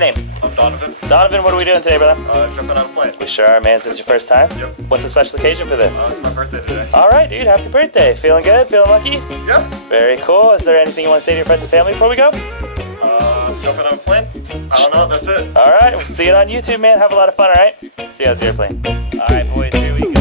your name? I'm Donovan. Donovan, what are we doing today, brother? Jumping on a plane. We sure are, man. Is this your first time? Yep. What's the special occasion for this? It's my birthday today. Alright, dude. Happy birthday. Feeling good? Feeling lucky? Yeah. Very cool. Is there anything you want to say to your friends and family before we go? Jumping on a plane? I don't know. That's it. Alright. We'll see it on YouTube, man. Have a lot of fun, alright? See you on the airplane. Alright, boys. Here we go.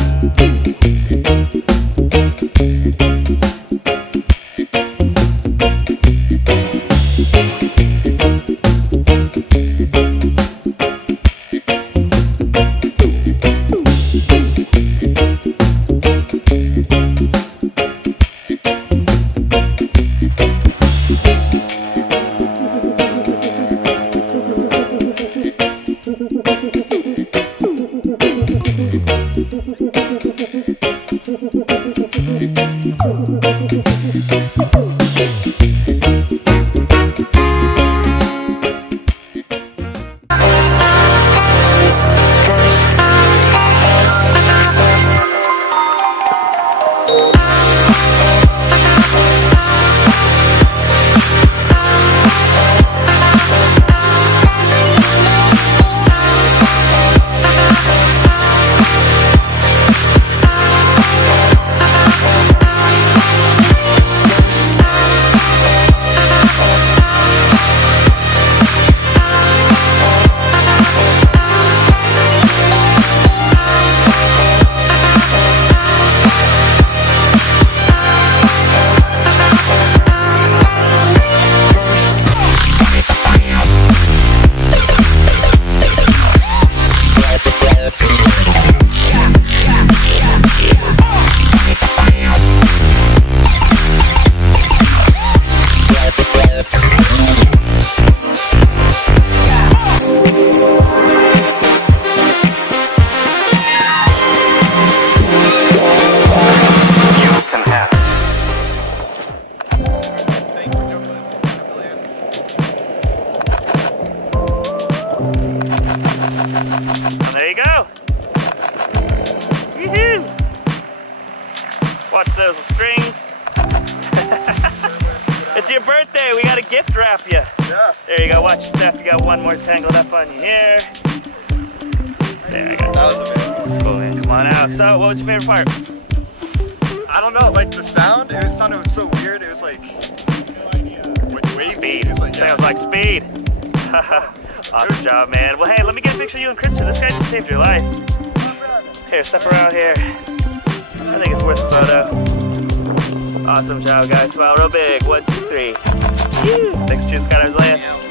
There you go. Woohoo! Watch those strings. It's your birthday. We got a gift wrap you. Yeah. There you go. Watch your step. You got one more tangled up on you here. There, I got you. That was amazing. Cool, man. Come on out. So, what was your favorite part? I don't know. Like the sound, it sounded so weird. It was like wavy. Speed. It was like, Sounds like speed. Awesome job, man. Well, hey, let me get a picture of you and Kristen. This guy just saved your life. Here, step around here. I think it's worth a photo. Awesome job, guys. Smile real big. 1, 2, 3. Thanks to Skydive DeLand.